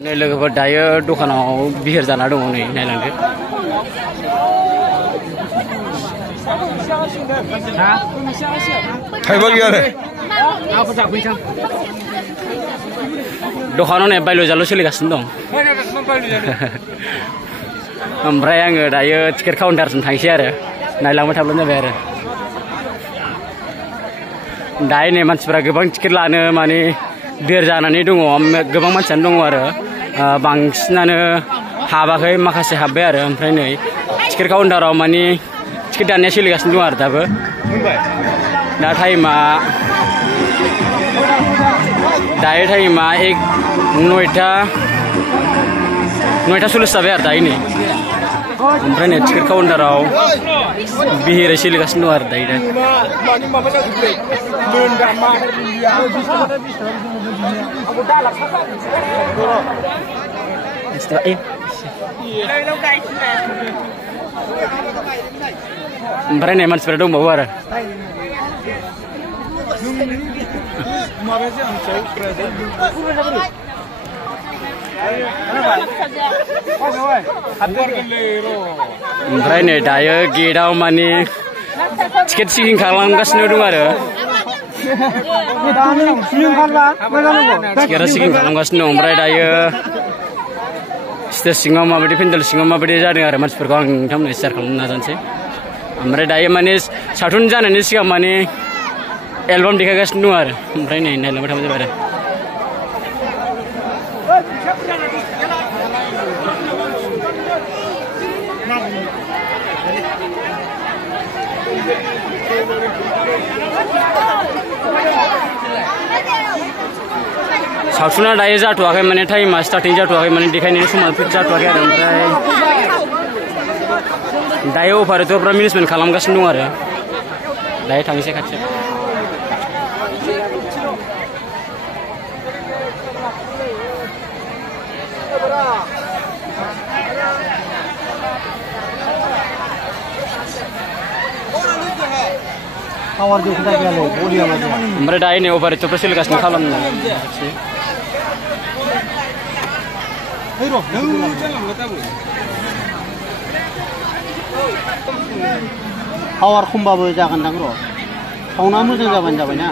नै लोगोफोर दायो दखानाव बिहिर जाना दङ नै नायलांदो। दखानाव नै बायलु जालु सोलिगासिनो दं। ओमफ्राय आङो दायो टिकेट काउन्टारसिम थांसै आरो नायलांबाय थाब्लानो जाबाय आरो। दायो नै मानसिफ्रा गोबां टिकेट लानो माने बिहिर जानानै दङ, गोबां मानसियानो दङ आरो बांसिनानो हाबाखै, माखासे हाबबाय आरो। ओमफ्राय नै टिकेट काउन्टाराव माने टिकेट दाननाया सोलिगासिनो दं आरो दाबो। दा टाइमा दायो टाइमा 9:40 जाबाय आरो दायो नै। ओमफ्राय नै टिकेट काउन्टाराव बिहिर सोलिगासिनो दं आरो दायो। ओमफ्राय नै मानसिफोरा दंबावो आरो। ओमफ्राय नै दायो गेटआव माने टिकेट चेकिं खालामगासिनो दं आरो। टिकेटआ चेकिं खालामगासिनो दं। ओमफ्राय दायो स्टेज सिङाव माबायदि, पेन्डेल सिङाव माबायदि जादों आरो मानसिफोरखौ आं नोंथांमोननो शेयार खालामनो नाजानोसै। ओमफ्राय दायो माने सावथुन जानायनि सिगां माने एलबाम देखायगासिनो दं आरो। ओमफ्राय नै नायलांबाय थाबानो जाबाय आरो। सावथुना दायो जाथ'वाखै, माने टाइमा स्टार्टिं जाथ'वाखै, माने देखायनायनि समा फिट जाथ'वाखै आरो। ओमफ्राय दायो अपारेटरफ्रा मेनेजमेन्ट खालामगासिनो दं आरो। दायो थांनोसै खाथियाव। ओमफ्राय दायो नै अपारेटरफ्रा सोलिगासिनो खालामनो। पावार खमबाबो जागोनदां र', साउन्डआ मोजां जाबानो जाबायना।